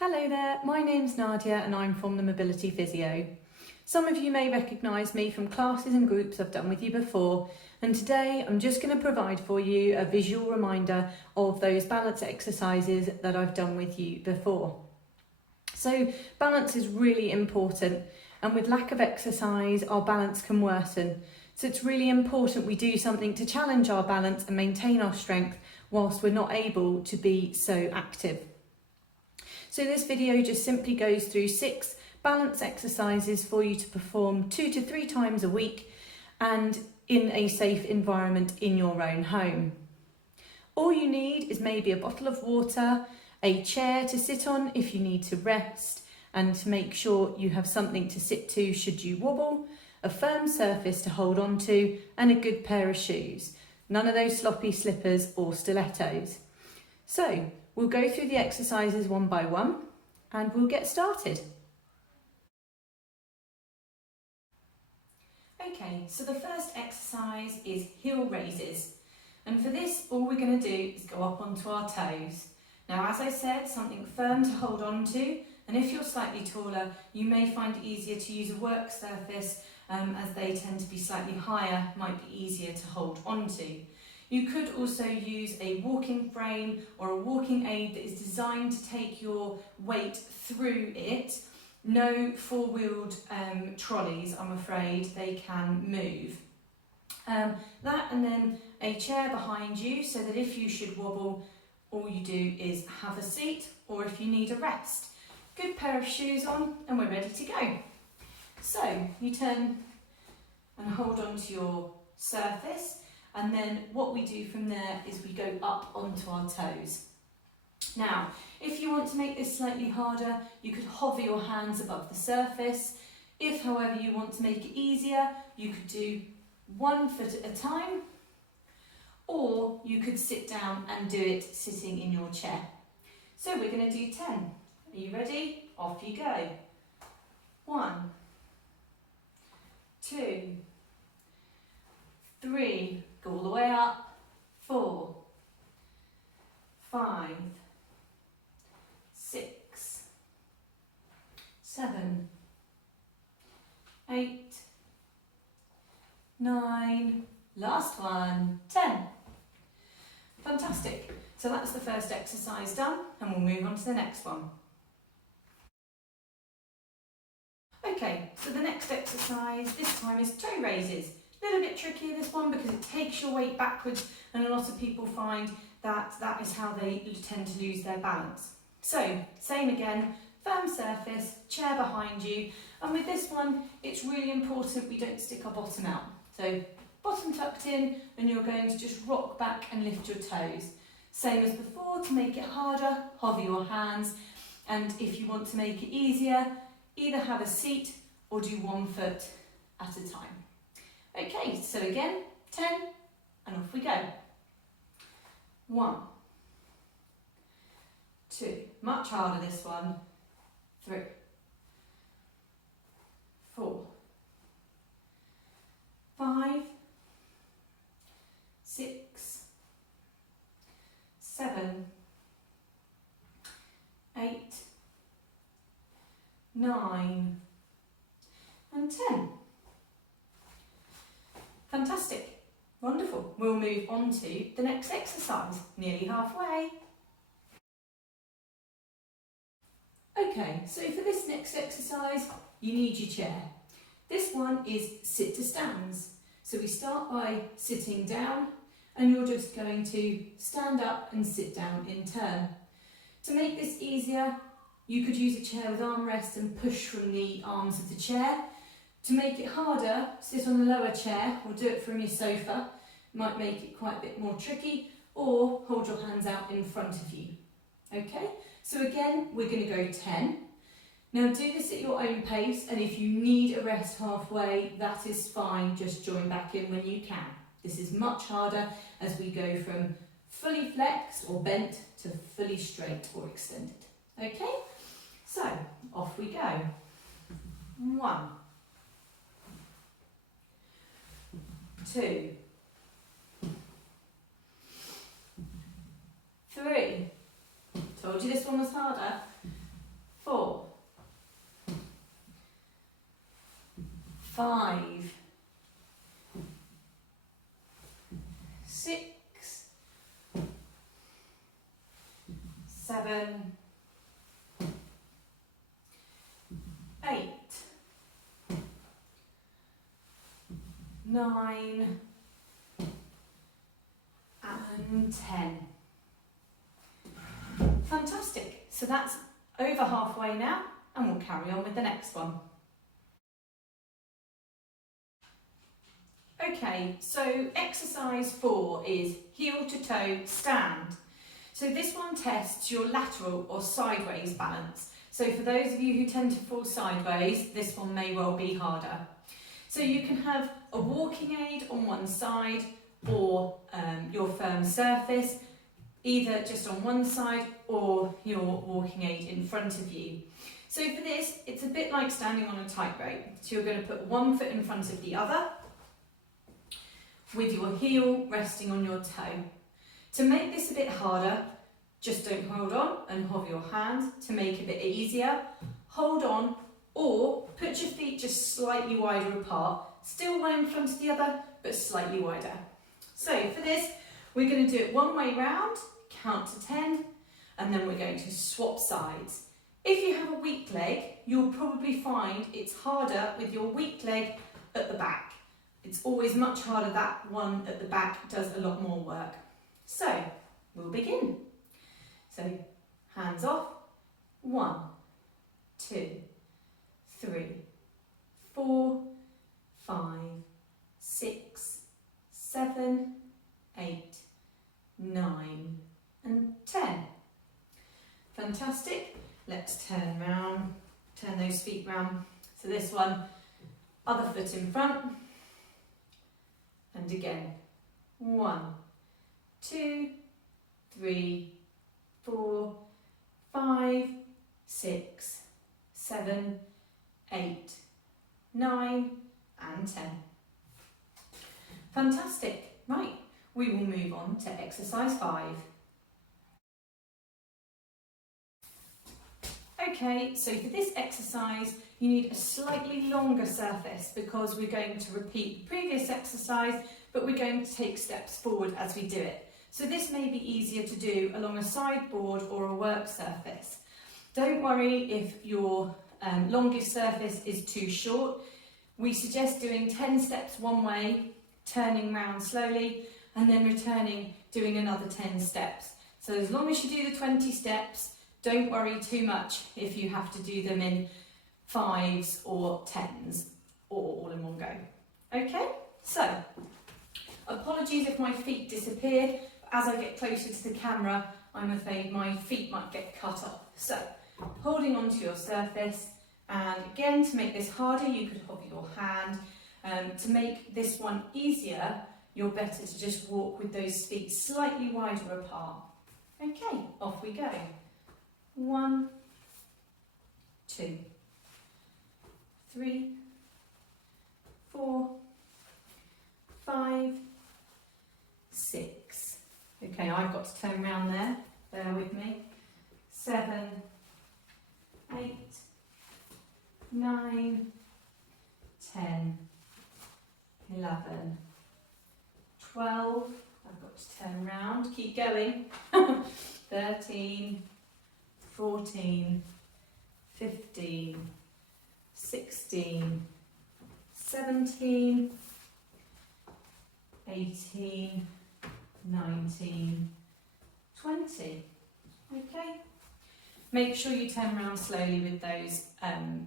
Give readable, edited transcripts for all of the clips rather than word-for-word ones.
Hello there, my name's Nadia and I'm from the Mobility Physio. Some of you may recognise me from classes and groups I've done with you before, and today I'm just going to provide for you a visual reminder of those balance exercises that I've done with you before. So balance is really important, and with lack of exercise our balance can worsen. So it's really important we do something to challenge our balance and maintain our strength whilst we're not able to be so active. So this video just simply goes through 6 balance exercises for you to perform 2 to 3 times a week and in a safe environment in your own home. All you need is maybe a bottle of water, a chair to sit on if you need to rest and to make sure you have something to sit to should you wobble, a firm surface to hold on to and a good pair of shoes. None of those sloppy slippers or stilettos. So we'll go through the exercises one by one and we'll get started. Okay, so the first exercise is heel raises. And for this, all we're going to do is go up onto our toes. Now, as I said, something firm to hold on to. And if you're slightly taller, you may find it easier to use a work surface as they tend to be slightly higher, might be easier to hold on to. You could also use a walking frame or a walking aid that is designed to take your weight through it. No four-wheeled trolleys, I'm afraid, they can move. That and then a chair behind you so that if you should wobble, all you do is have a seat, or if you need a rest. Good pair of shoes on and we're ready to go. So you turn and hold on to your surface. And then what we do from there is we go up onto our toes. Now, if you want to make this slightly harder, you could hover your hands above the surface. If, however, you want to make it easier, you could do 1 foot at a time, or you could sit down and do it sitting in your chair. So we're going to do 10. Are you ready? Off you go. 1, 2, 3, go all the way up, 4, 5, 6, 7, 8, 9, last one, 10. Fantastic. So that's the first exercise done, and we'll move on to the next one. Okay, so the next exercise this time is toe raises. A little bit trickier this one because it takes your weight backwards, and a lot of people find that that is how they tend to lose their balance. So, same again, firm surface, chair behind you, and with this one it's really important we don't stick our bottom out. So bottom tucked in, and you're going to just rock back and lift your toes. Same as before, to make it harder, hover your hands, and if you want to make it easier, either have a seat or do 1 foot at a time. Okay, so again, 10, and off we go. 1, 2, much harder this one, 3, 4, 5, 6, 7, 8, 9, and 10. Fantastic, wonderful. We'll move on to the next exercise, nearly halfway. Okay, so for this next exercise, you need your chair. This one is sit to stands. So we start by sitting down, and you're just going to stand up and sit down in turn. To make this easier, you could use a chair with armrests and push from the arms of the chair. To make it harder, sit on a lower chair or do it from your sofa. Might make it quite a bit more tricky, or hold your hands out in front of you. Okay, so again, we're going to go 10. Now do this at your own pace, and if you need a rest halfway, that is fine, just join back in when you can. This is much harder as we go from fully flexed or bent to fully straight or extended. Okay, so off we go. 1, 2, 3, told you this one was harder, 5, 6, 7, 8, 9, and 10. Fantastic. So that's over halfway now, and we'll carry on with the next one. Okay, so exercise 4 is heel to toe stand. So this one tests your lateral or sideways balance. So for those of you who tend to fall sideways, this one may well be harder. So you can have a walking aid on one side or your firm surface, either just on one side or your walking aid in front of you. So for this, it's a bit like standing on a tightrope. So you're going to put one foot in front of the other with your heel resting on your toe. To make this a bit harder, just don't hold on and hover your hand. To make it a bit easier, hold on or put your feet just slightly wider apart. Still one in front of the other, but slightly wider. So for this, we're going to do it one way round, count to 10, and then we're going to swap sides. If you have a weak leg, you'll probably find it's harder with your weak leg at the back. It's always much harder, that one at the back does a lot more work. So, we'll begin. So, hands off, 1, 2, 3, 4, 5, 6, 7, 8, 9, and 10. Fantastic. Let's turn round, turn those feet round. So this one, other foot in front. And again, 1, 2, 3, 4, 5, 6, 7, 8, 9, and 10. Fantastic. Right, we will move on to exercise 5. Okay, so for this exercise, you need a slightly longer surface because we're going to repeat the previous exercise, but we're going to take steps forward as we do it. So this may be easier to do along a sideboard or a work surface. Don't worry if your longest surface is too short. We suggest doing 10 steps one way, turning round slowly, and then returning, doing another 10 steps. So as long as you do the 20 steps, don't worry too much if you have to do them in 5s or 10s or all in one go. Okay, so apologies if my feet disappear. As I get closer to the camera, I'm afraid my feet might get cut off. So holding onto your surface, and again, to make this harder, you could hover your hand. To make this one easier, you're better to just walk with those feet slightly wider apart. Okay, off we go. 1, 2, 3, 4, 5, 6. Okay, I've got to turn around there. Bear with me. 7, 8, 9, 10, 11, 12. I've got to turn around. Keep going. 13. 14, 15, 16, 17, 18, 19, 20. Okay. Make sure you turn around slowly with those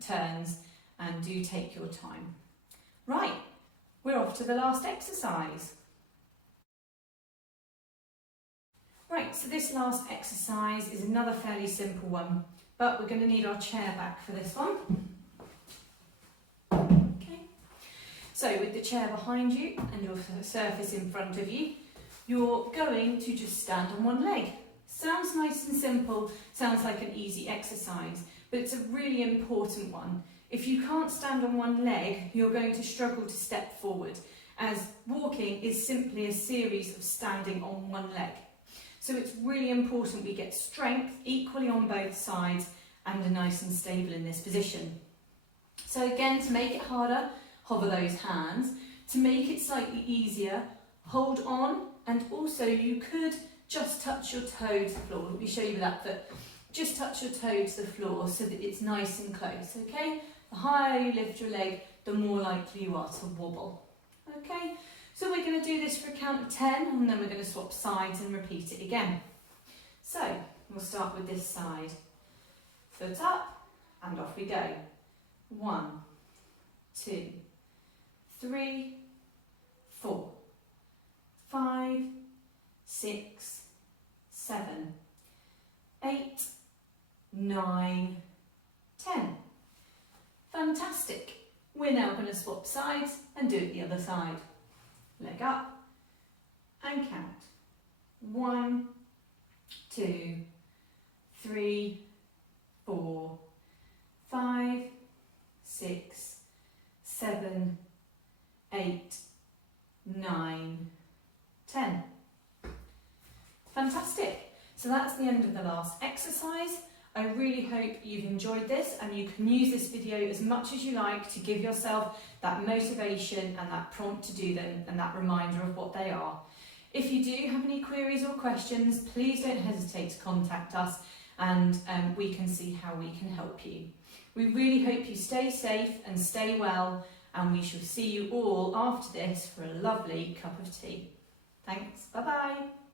turns and do take your time. Right, we're off to the last exercise. Right, so this last exercise is another fairly simple one, but we're going to need our chair back for this one. Okay, so with the chair behind you and your surface in front of you, you're going to just stand on one leg. Sounds nice and simple, sounds like an easy exercise, but it's a really important one. If you can't stand on one leg, you're going to struggle to step forward, as walking is simply a series of standing on one leg. So it's really important we get strength equally on both sides and are nice and stable in this position. So again, to make it harder, hover those hands. To make it slightly easier, hold on, and also you could just touch your toe to the floor. Let me show you that foot. Just touch your toe to the floor so that it's nice and close, okay? The higher you lift your leg, the more likely you are to wobble. Okay, so we're going to do this for a count of 10 and then we're going to swap sides and repeat it again. So, we'll start with this side. Foot up and off we go. 1, 2, 3, 4, 5, 6, 7, 8, 9, 10. Fantastic. We're now going to swap sides and do it the other side. Leg up and count. 1, 2, 3, 4, 5, 6, 7, 8, 9, 10. Fantastic. So that's the end of the last exercise. I really hope you've enjoyed this and you can use this video as much as you like to give yourself that motivation and that prompt to do them and that reminder of what they are. If you do have any queries or questions, please don't hesitate to contact us and we can see how we can help you. We really hope you stay safe and stay well, and we shall see you all after this for a lovely cup of tea. Thanks, bye bye.